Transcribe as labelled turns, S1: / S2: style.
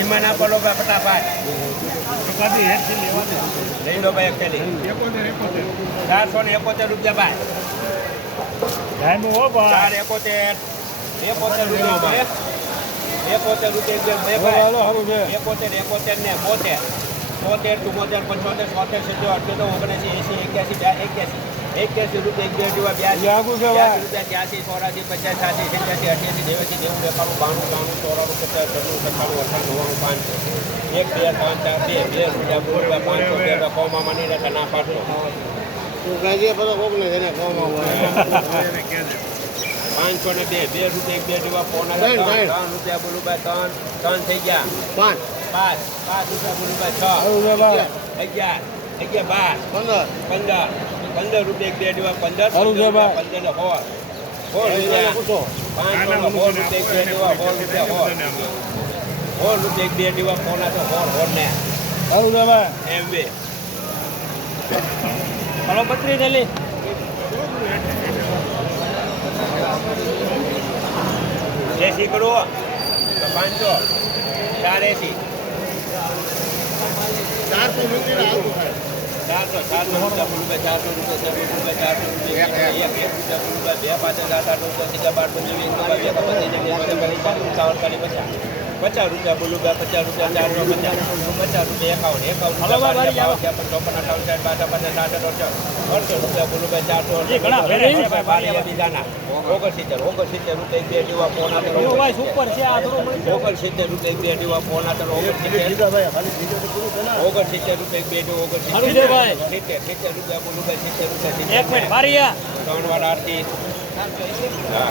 S1: એમાં ના પડો ભાઈ ફટાફટ લઈ લો ભાઈ એકચુઅલી ચારસો ને એકોતેર રૂપિયા ભાઈ. ચાર એકોતેર. એકોતેર રૂપિયા ભાઈ. એકોતેર રૂપિયા ભાઈ. એકોતેર એકોતેર ને બોતેર. બોતેર ચુમ્મોતેર પંચોતેર સોતેર સિત્તેર અઠ્યોતેર ઓગણસી એસી એક્યાસી બે એક્યાસી એક્યાસી રૂપિયા એક બે જેવા બ્યાસી બ્યાસી રૂપિયા ત્યાસી ચોરાસી પચાસ છ્યાસી સિત્યાસી અઠ્યાસી નેવાસી નેવું એકાણું બાણું ત્રાણું ચોરાણું પચાસ છન્નું સત્તાણું અઠાણું નવ્વાણું પાંચસો એક બે ત્રણ ચાર બે બે રૂપિયા બે રૂપિયા પાંચસો બે રૂપિયા કોમામાં નહીં રહેતા ના પાડશો પાંચસો ને બે બે રૂપિયા એક બે જેવા પોણા.
S2: ત્રણ
S1: રૂપિયા બોલું ભાઈ ત્રણ ત્રણ થઈ ગયા.
S2: પાંચ.
S1: પાંચ પાંચ રૂપિયા ભાઈ છ. અગિયાર. અગિયાર. બાર.
S2: પંદર.
S1: પંદર. પંદર રૂપિયા એક જેવા પંદર. પંદર ને હોર હોર રૂપિયા. પાંચ ને રૂપિયા એક બે હોર રૂપિયા હોર હોર રૂપિયા એક બે જેવા તો હોર હોર ને. એમ બે.
S3: હલો પત્રી ડેલી
S1: એસી કરો. પાંચસો. ચાર એસી.
S2: ચારસો
S1: ચારસો રૂપિયા ચાર ચારસો રૂપિયા ચારસો રૂપિયા ચારસો રૂપિયા, બે પાંચ સાત, આઠ રૂપિયા ત્રીજા બાર, પંદર, વીસ રૂપિયા પચીસ ચાલીસ ચાલીસ પચાસ રૂપિયા બોલું પચાસ રૂપિયા ચારસો પચાસ પચાસ રૂપિયા એકાવન એકાવન. ચોપન અઠાવન સાઠ બાસઠ પચાસ સાઠ અઠસો અડસો રૂપિયા બોલું ચારસો
S3: એ ઘણા ભેગા છે. ભાઈ,
S1: ઓગણસિત્તેર ઓગણસિત્તેર રૂપિયા બે જેવા ફોન તો
S3: એવો ભાઈ સુપર છે આ થોડું મળી. જાય.
S1: ઓગણસિત્તેર રૂપિયા બે જેવા પોણા તો ઓગણસિત્તેર રૂપિયા બે જેવા ઓગણસિત્તેર.
S3: છે
S1: સિત્તેર સિત્તેર રૂપિયા બોલું ભાઈ સિત્તેર રૂપિયા ત્રણ વાર આરતી. હા.